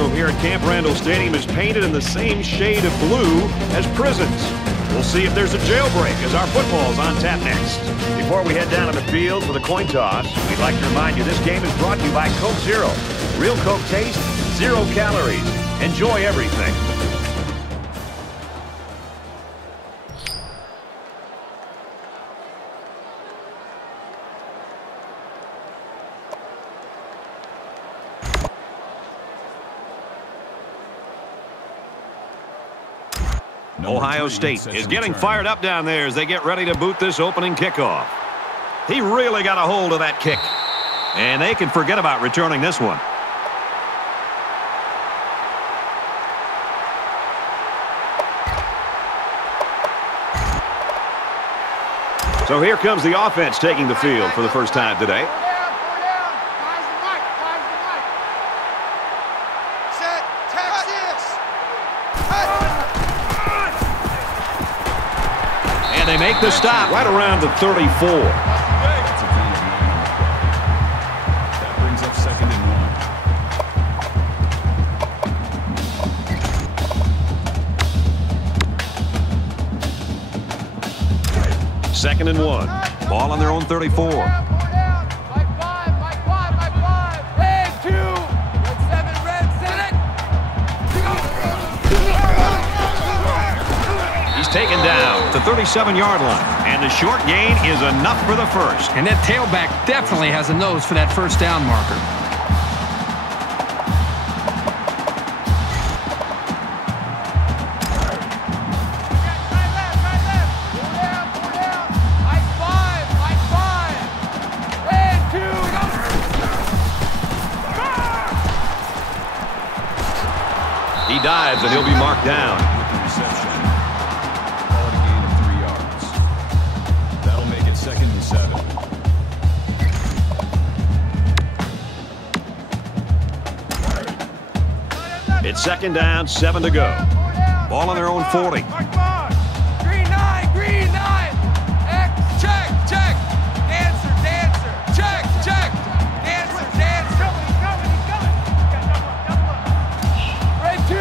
room here at Camp Randall Stadium is painted in the same shade of blue as prisons. We'll see if there's a jailbreak as our football's on tap next. Before we head down to the field for the coin toss, we'd like to remind you this game is brought to you by Coke Zero. Real Coke taste, 0 calories. Enjoy everything. Ohio State is getting fired up down there as they get ready to boot this opening kickoff. He really got a hold of that kick. And they can forget about returning this one. So here comes the offense taking the field for the first time today. They make the stop right around the 34. That brings up 2nd and 1. 2nd and 1. Ball on their own 34. Taken down to the 37-yard line. And the short gain is enough for the first. And that tailback definitely has a nose for that first down marker. He dives and he'll be marked down. It's 2nd down, 7 to go. Ball on their own 40. Green 9, X, check. Dancer, check. Dancer. He's coming. Red 2.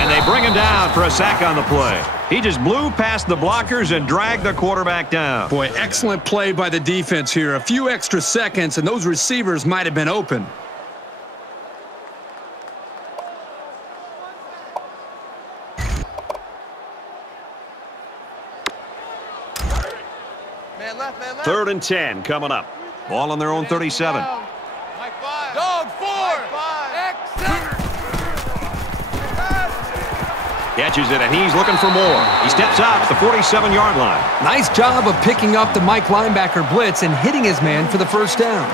And they bring him down for a sack on the play. He just blew past the blockers and dragged the quarterback down. Boy, excellent play by the defense here. A few extra seconds, and those receivers might have been open. Man left. 3rd and 10 coming up. Ball on their own 37. Dog 4. X. Catches it, and he's looking for more. He steps out at the 47-yard line. Nice job of picking up the Mike linebacker blitz and hitting his man for the first down.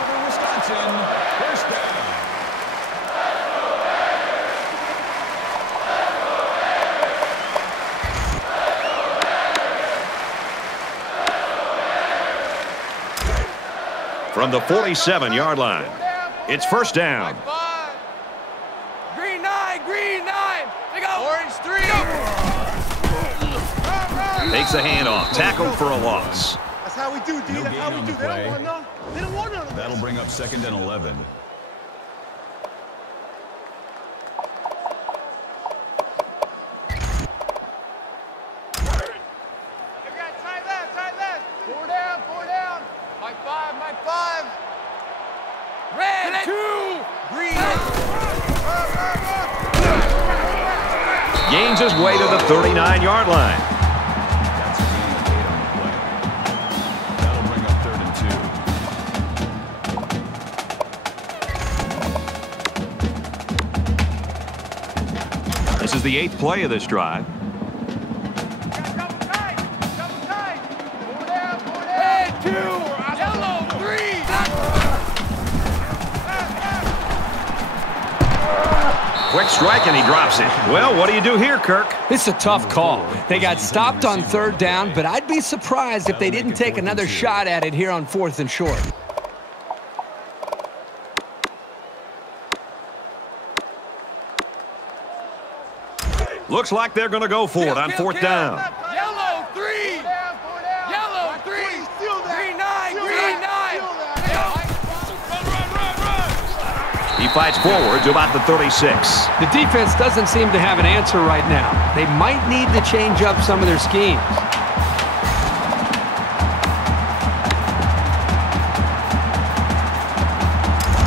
From the 47-yard line, it's first down. Green 9. They go. Orange 3. Takes a handoff, tackled for a loss. That's how we do, D. No That's how we gain do. on the They play. don't want none. They don't want none of this. That'll bring up 2nd and 11. Tight left. 4 down. Mike 5. Red 2. Green. Gains his way to the 39-yard line. That's a gain of 8 on the play. That'll bring up 3rd and 2. This is the 8th play of this drive. Double tight. 4 down. Red 2. Yellow 3. Quick strike, and he drops it. Well, what do you do here, Kirk? It's a tough call. They got stopped on 3rd down, but I'd be surprised if they didn't take another shot at it here on 4th and short. Looks like they're going to go for it on 4th down. Yellow 3. Yellow 3. Green 9. fights forward to about the 36. The defense doesn't seem to have an answer right now. They might need to change up some of their schemes.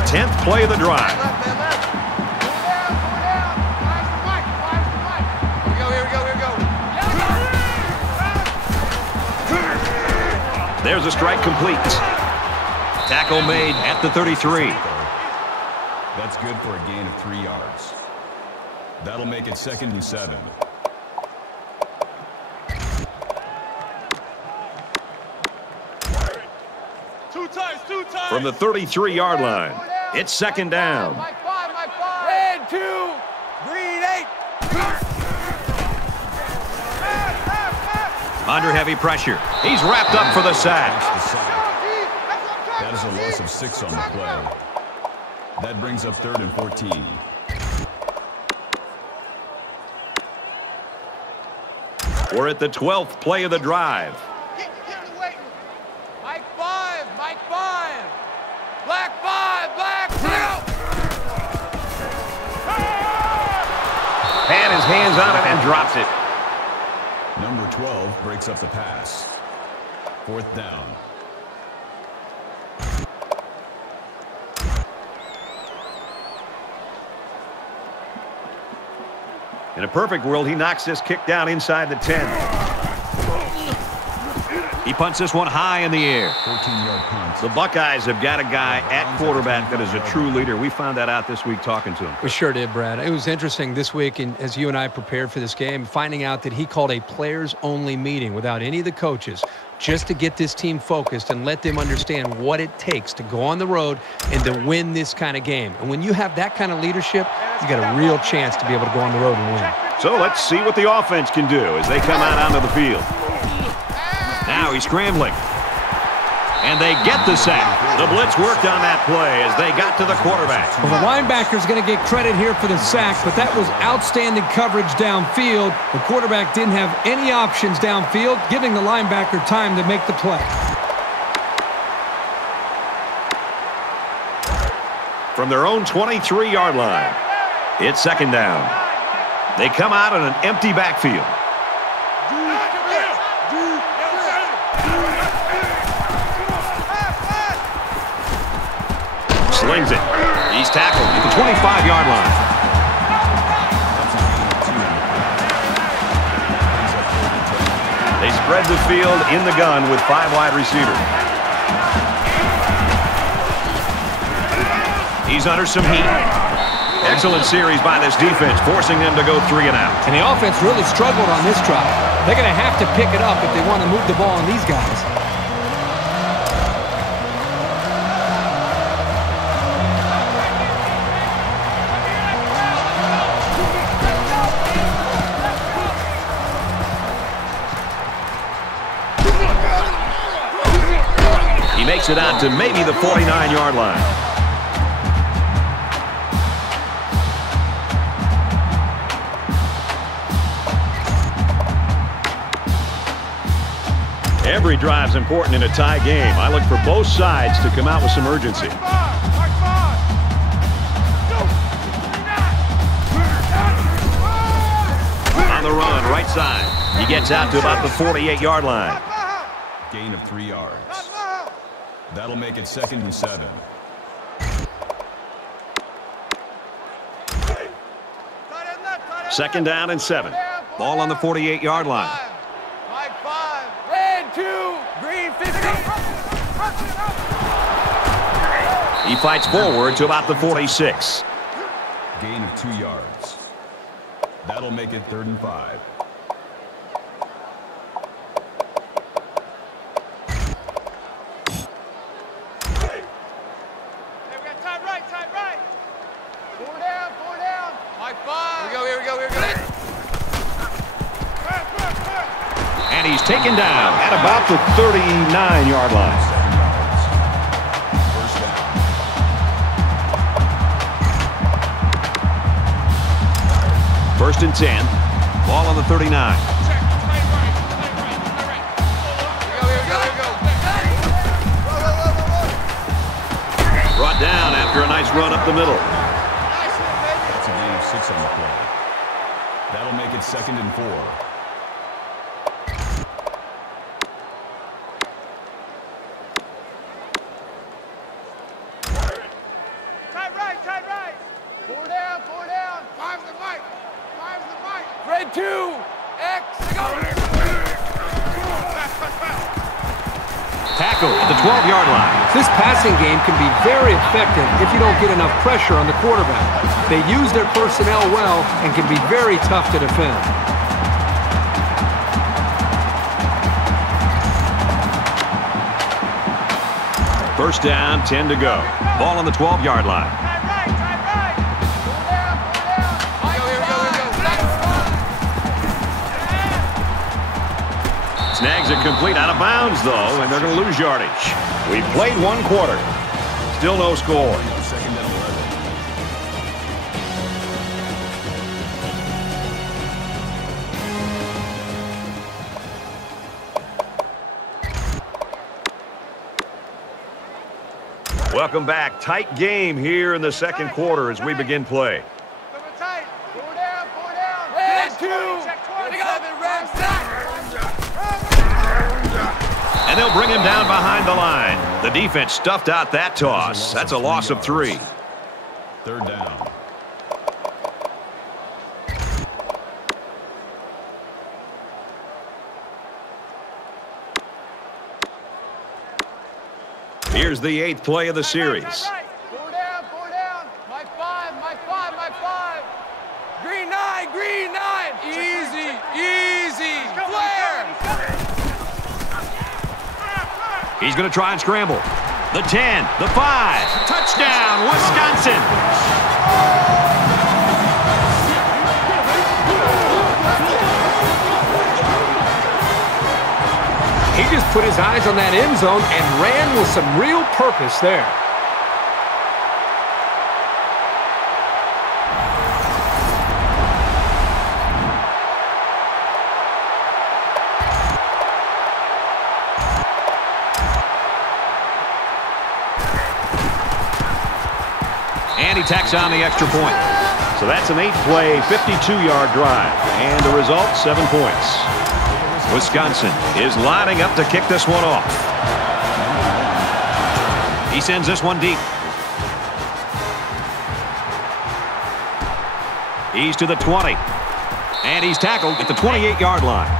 Tenth play of the drive. There's a strike complete. Tackle made at the 33. That's good for a gain of 3 yards. That'll make it 2nd and 7. Two times. From the 33-yard line, it's 2nd down. Mike 5. Red 2. Green 8. Under heavy pressure. He's wrapped up for the sack. That is a loss of 6 on the play. That brings up 3rd and 14. We're at the 12th play of the drive. Mike 5. Black 5. Black 2. Had his hands on it and drops it. Number 12 breaks up the pass. 4th down. In a perfect world, he knocks this kick down inside the 10. He punts this one high in the air. 14-yard punt. The Buckeyes have got a guy at quarterback that is a true leader. We found that out this week talking to him. We sure did, Brad. It was interesting this week, and as you and I prepared for this game, finding out that he called a players-only meeting without any of the coaches just to get this team focused and let them understand what it takes to go on the road and to win this kind of game. And when you have that kind of leadership, you got a real chance to be able to go on the road and win. So let's see what the offense can do as they come out onto the field. Now he's scrambling. And they get the sack. The blitz worked on that play as they got to the quarterback. Well, the linebacker's going to get credit here for the sack, but that was outstanding coverage downfield. The quarterback didn't have any options downfield, giving the linebacker time to make the play. From their own 23-yard line, it's 2nd down. They come out in an empty backfield. Slings it. He's tackled at the 25-yard line. They spread the field in the gun with 5 wide receivers. He's under some heat. Excellent series by this defense, forcing them to go 3 and out. And the offense really struggled on this drive. They're going to have to pick it up if they want to move the ball on these guys. He makes it out to maybe the 49-yard line. Every drive's important in a tie game. I look for both sides to come out with some urgency. On the run, right side. He gets out to about the 48-yard line. Gain of 3 yards. That'll make it 2nd and 7. Second down and 7. Ball on the 48-yard line. Mike 5. Red 2. Green 15. He fights forward to about the 46. Gain of 2 yards. That'll make it 3rd and 5. And he's taken down at about the 39-yard line. 1st and 10. Ball on the 39. Brought down after a nice run up the middle. 6 on the play. That'll make it 2nd and 4. Tight right. 4 down. 5's the mic. Red 2, X, go. Tackle at the 12-yard line. This passing game can be very effective if you don't get enough pressure on the quarterback. They use their personnel well and can be very tough to defend. First down, 10 to go. Ball on the 12-yard line. Tight right. 4 down. Snags it complete out of bounds, though, and they're going to lose yardage. We've played 1 quarter. Still no score. 2nd and 11. Welcome back. Tight game here in the second quarter as we begin play. Number tight. 4 down. Red 2. Check 27, red sack. And they'll bring him down behind the line. The defense stuffed out that toss. That's a loss of 3. 3rd down. Here's the 8th play of the series. 4 down. My 5. Green 9. Easy. Flare. He's going to try and scramble. The 10, the 5. Touchdown, Wisconsin. He just put his eyes on that end zone and ran with some real purpose there. And he tacks on the extra point. So that's an 8-play, 52-yard drive. And the result, 7 points. Wisconsin is lining up to kick this one off. He sends this one deep. He's to the 20. And he's tackled at the 28-yard line.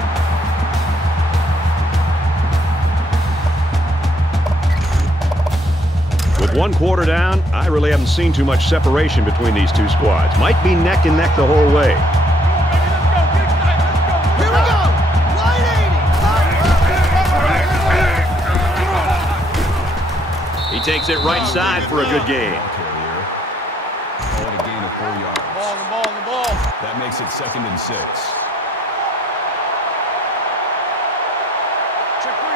With 1 quarter down, I really haven't seen too much separation between these two squads. Might be neck and neck the whole way. Here we go. Line 80. He takes it right side for a good gain. Call it a gain of 4 yards. The ball. That makes it 2nd and 6. Check 3.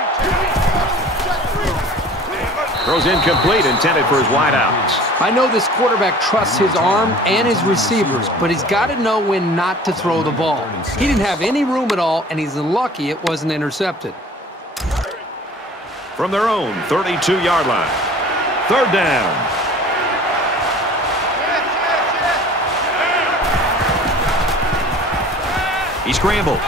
Throws incomplete, intended for his wideout. I know this quarterback trusts his arm and his receivers, but he's got to know when not to throw the ball. He didn't have any room at all, and he's lucky it wasn't intercepted. From their own 32-yard line. 3rd down. He scrambled.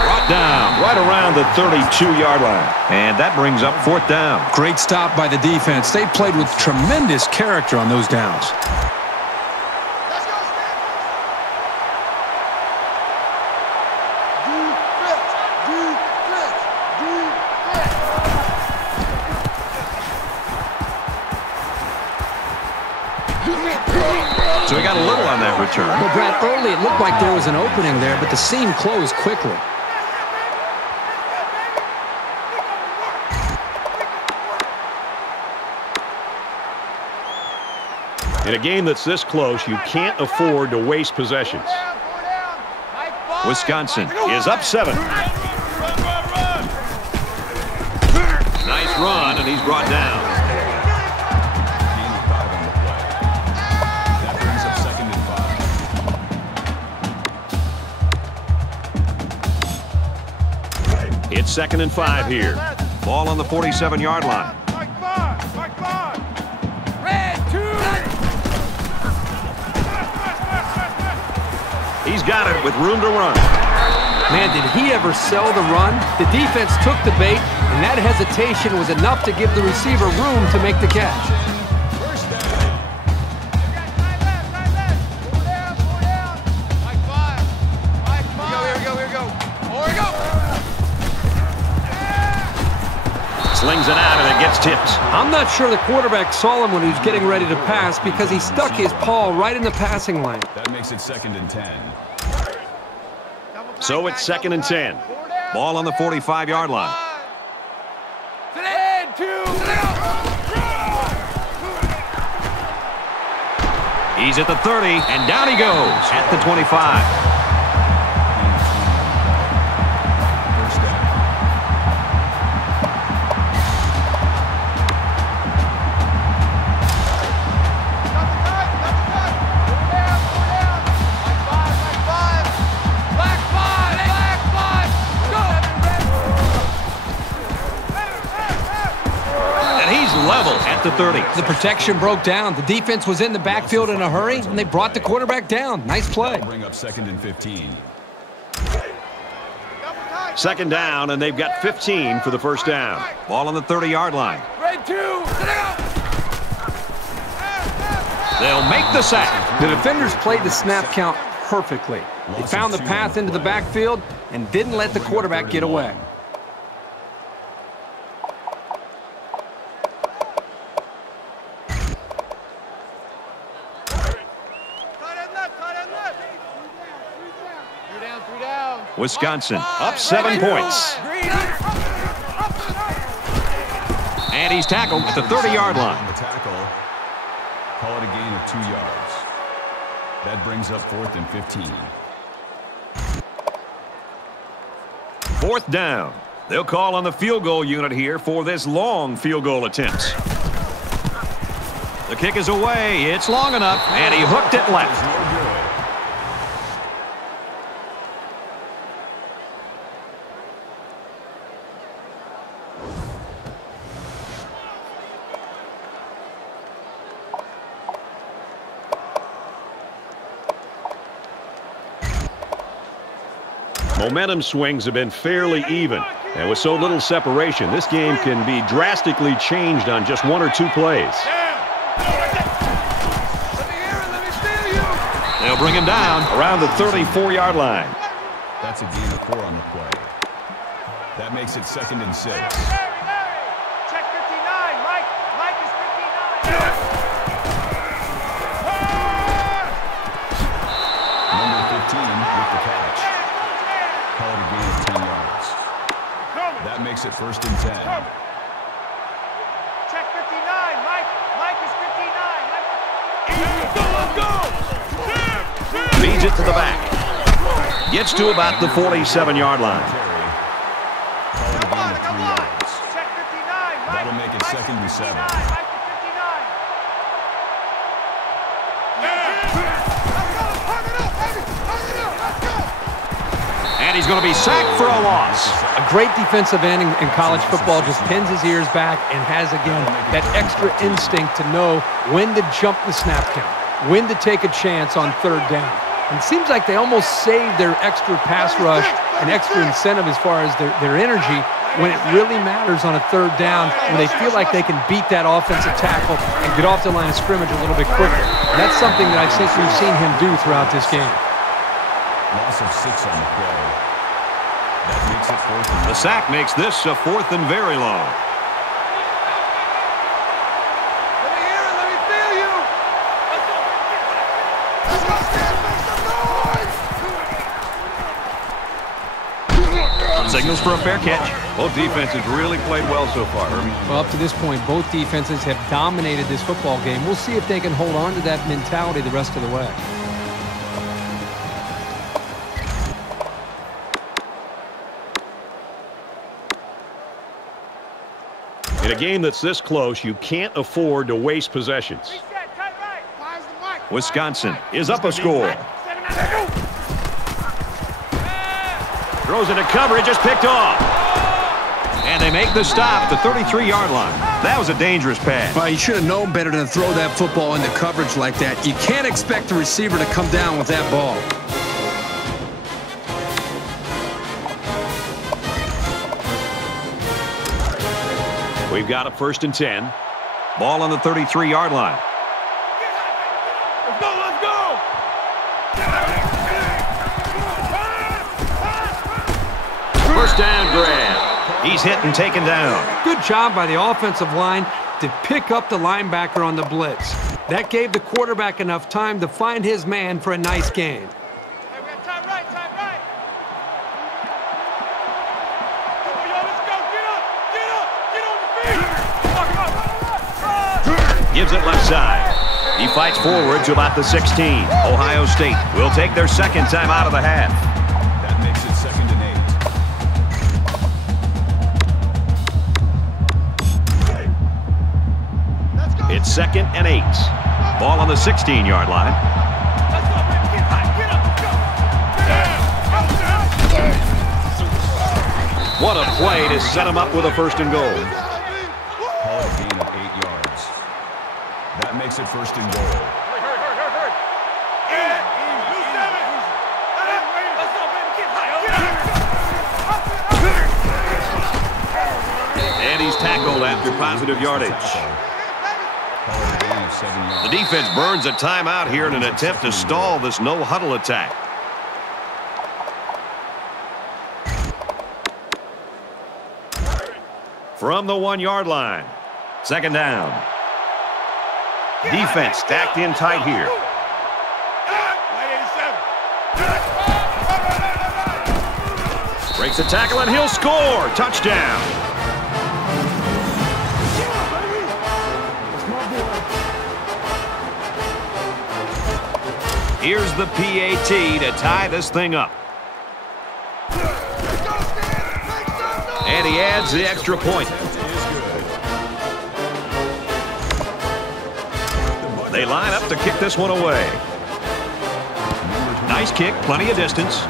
Brought down right around the 32-yard line. And that brings up 4th down. Great stop by the defense. They played with tremendous character on those downs. Let's go, So he got a little on that return. Well, Brad, early it looked like there was an opening there, but the seam closed quickly. In a game that's this close, you can't afford to waste possessions. Wisconsin is up 7. Nice run, and he's brought down. Gain of 5 on the play. That brings up 2nd and 5. It's 2nd and 5 here. Ball on the 47-yard line. Red 2. He's got it with room to run. Man, did he ever sell the run? The defense took the bait, and that hesitation was enough to give the receiver room to make the catch. Slings it out, and it gets tipped. I'm not sure the quarterback saw him when he was getting ready to pass because he stuck his paw right in the passing lane. That makes it 2nd and 10. So it's 2nd and 10. Ball on the 45-yard line. He's at the 30, and down he goes at the 25. The 30. The protection broke down. The defense was in the backfield in a hurry, and they brought the quarterback down. Nice play. Bring up 2nd and 15. 2nd down, and they've got 15 for the first down. Ball on the 30-yard line. They'll make the sack. The defenders played the snap count perfectly. They found the path into the backfield and didn't let the quarterback get away. Wisconsin up 7 points. And he's tackled at the 30-yard line. The tackle. Call it a gain of 2 yards. That brings up 4th and 15. 4th down. They'll call on the field goal unit here for this long field goal attempt. The kick is away. It's long enough, and he hooked it left. Momentum swings have been fairly even, and with so little separation, this game can be drastically changed on just 1 or 2 plays. They'll bring him down around the 34-yard line. That's a gain of 4 on the play. That makes it 2nd and 6. Check 59, Mike. Mike is 59. Number 15 with the catch. Call it a gain of 10 yards. That makes it 1st and 10. Check 59, Mike. Mike is 59. Go! Feeds it to the back. Gets to about the 47-yard line. Call it a gain of 3 yards. Check 59, Mike. That'll make it 2nd and 7. Mike is 59. And he's going to be sacked for a loss. A great defensive end in college football just pins his ears back and has, again, that extra instinct to know when to jump the snap count, when to take a chance on 3rd down. And it seems like they almost save their extra pass rush and extra incentive as far as their energy when it really matters on a 3rd down, when they feel like they can beat that offensive tackle and get off the line of scrimmage a little bit quicker. And that's something that I think we've seen him do throughout this game. Loss of 6 on the play. That makes it 4th and 10. The sack makes this a 4th and very long. Let me hear it. Let me feel you. Let's go, Stan. Make some noise. Signals for a fair catch. Both defenses really played well so far, Herbie. Well, up to this point, both defenses have dominated this football game. We'll see if they can hold on to that mentality the rest of the way. In a game that's this close, you can't afford to waste possessions. Wisconsin is up a score. Throws into coverage, just picked off. And they make the stop at the 33-yard line. That was a dangerous pass. Well, you should have known better than to throw that football into coverage like that. You can't expect the receiver to come down with that ball. We've got a 1st and 10. Ball on the 33-yard line. Let's go, let's go! First down grab. He's hit and taken down. Good job by the offensive line to pick up the linebacker on the blitz. That gave the quarterback enough time to find his man for a nice gain. Hey, we got time right, time right. Come on, y'all, let's go. Get on the feet. Come on. Gives it left side. He fights forward to about the 16. Ohio State will take their 2nd time out of the half. That makes it 2nd and 8. It's 2nd and 8. Ball on the 16-yard line. Let's go, baby. Get hot. Get up. Let's go. What a play to set him up with a 1st and goal. Call it a gain of 8 yards. That makes it 1st and goal. Hurry. Yeah. New 7. Let's go, baby. Get hot. And he's tackled after positive yardage. Call it a gain of 7 yards. The defense burns a timeout here in an attempt to stall this no-huddle attack. From the 1-yard line. 2nd down. Defense stacked in tight here. Breaks the tackle and he'll score. Touchdown. Here's the PAT to tie this thing up. And he adds the extra point. They line up to kick this one away. Nice kick, plenty of distance.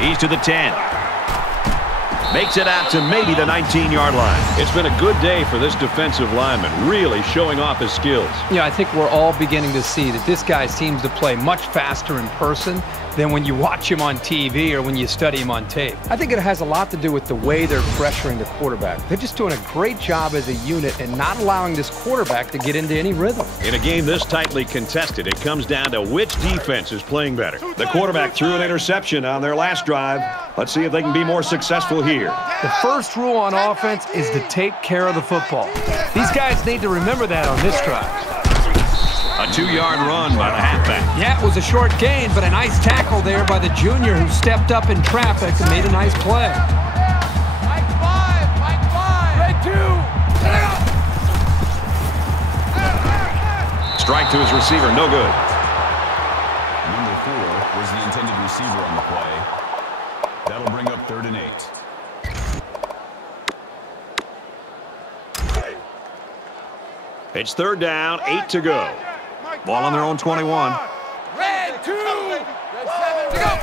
He's to the 10. Makes it out to maybe the 19-yard line. It's been a good day for this defensive lineman, really showing off his skills. Yeah, I think we're all beginning to see that this guy seems to play much faster in person than when you watch him on TV or when you study him on tape. I think it has a lot to do with the way they're pressuring the quarterback. They're just doing a great job as a unit and not allowing this quarterback to get into any rhythm. In a game this tightly contested, it comes down to which defense is playing better. The quarterback threw an interception on their last drive. Let's see if they can be more successful here. The first rule on offense is to take care of the football. These guys need to remember that on this drive. A 2-yard run by the halfback. Yeah, it was a short gain, but a nice tackle there by the junior who stepped up in traffic and made a nice play. Mike 5. Red 2. Strike to his receiver, no good. Number 4 was the intended receiver on the play. That'll bring up 3rd and 8. It's 3rd down, 8 to go. Ball on their own 21. Red 2. Red 7. Go.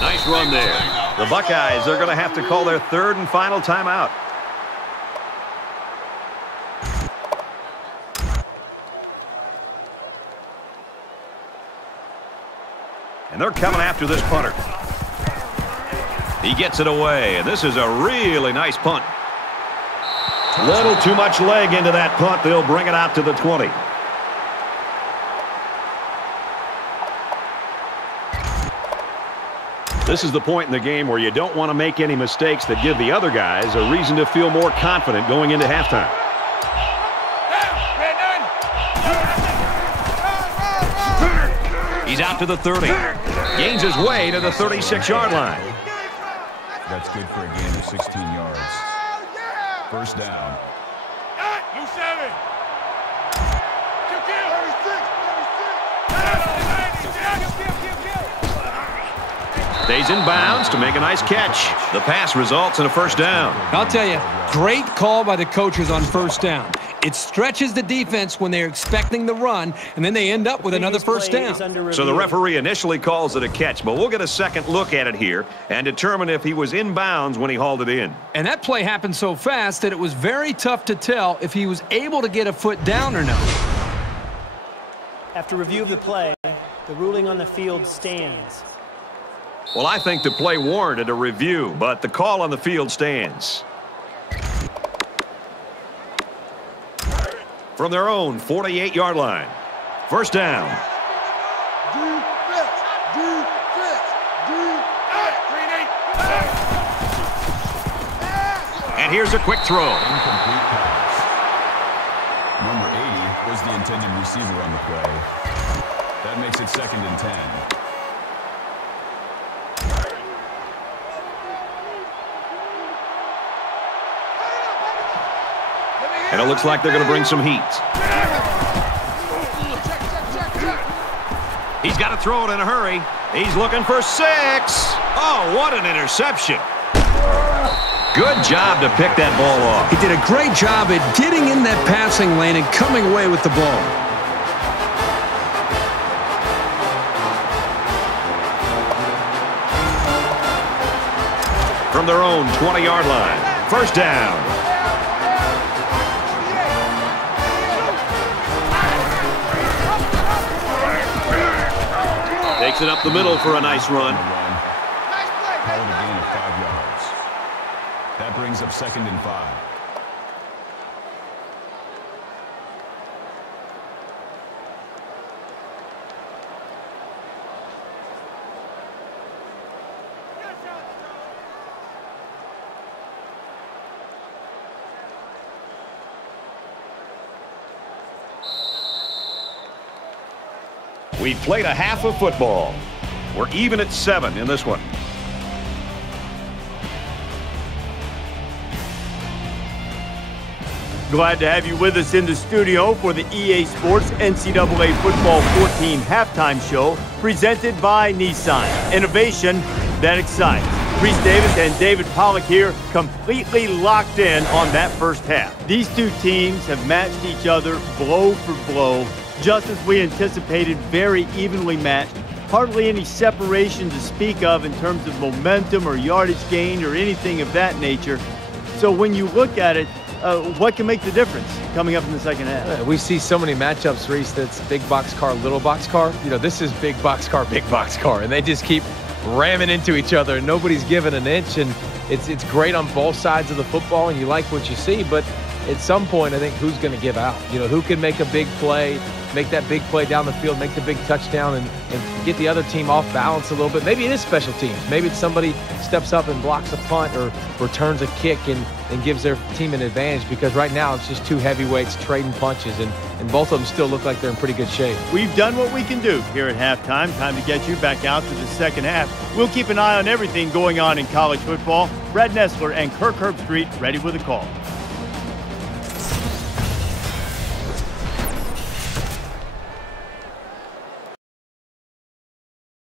Nice run there. The Buckeyes are going to have to call their 3rd and final timeout. And they're coming after this punter. He gets it away, and this is a really nice punt. Little too much leg into that punt. They'll bring it out to the 20. This is the point in the game where you don't want to make any mistakes that give the other guys a reason to feel more confident going into halftime. He's out to the 30. Gains his way to the 36-yard line. That's good for a gain of 16 yards. 1st down. New 7. Stays in bounds to make a nice catch. The pass results in a 1st down. I'll tell you, great call by the coaches on 1st down. It stretches the defense when they're expecting the run, and then they end up with another 1st down. So the referee initially calls it a catch, but we'll get a second look at it here and determine if he was in bounds when he hauled it in. And that play happened so fast that it was very tough to tell if he was able to get a foot down or not. After review of the play, the ruling on the field stands. Well, I think the play warranted a review, but the call on the field stands. From their own 48-yard line. First down. And here's a quick throw. Incomplete pass. Number 80 was the intended receiver on the play. That makes it 2nd and 10. And it looks like they're going to bring some heat. He's got to throw it in a hurry. He's looking for 6. Oh, what an interception. Good job to pick that ball off. He did a great job at getting in that passing lane and coming away with the ball. From their own 20-yard line. First down. Takes it up the middle for a nice run. Call it a gain of 5 yards. That brings up 2nd and 5. We've played a half of football. We're even at 7 in this one. Glad to have you with us in the studio for the EA Sports NCAA Football 14 halftime show presented by Nissan. Innovation that excites. Reese Davis and David Pollack here, completely locked in on that first half. These two teams have matched each other blow for blow, just as we anticipated, very evenly matched. Hardly any separation to speak of in terms of momentum or yardage gained or anything of that nature. So when you look at it, what can make the difference coming up in the second half? We see so many matchups, Reese, that's big box car, little box car. You know, this is big box car, and they just keep ramming into each other, and nobody's giving an inch, and it's great on both sides of the football, and you like what you see, but at some point, I think who's going to give out? You know, who can make a big play, make that big play down the field, make the big touchdown, and get the other team off balance a little bit. Maybe it is special teams. Maybe it's somebody steps up and blocks a punt or returns a kick and gives their team an advantage, because right now it's just two heavyweights trading punches, and both of them still look like they're in pretty good shape. We've done what we can do here at halftime. Time to get you back out to the second half. We'll keep an eye on everything going on in college football. Brad Nessler and Kirk Herbstreit ready with a call.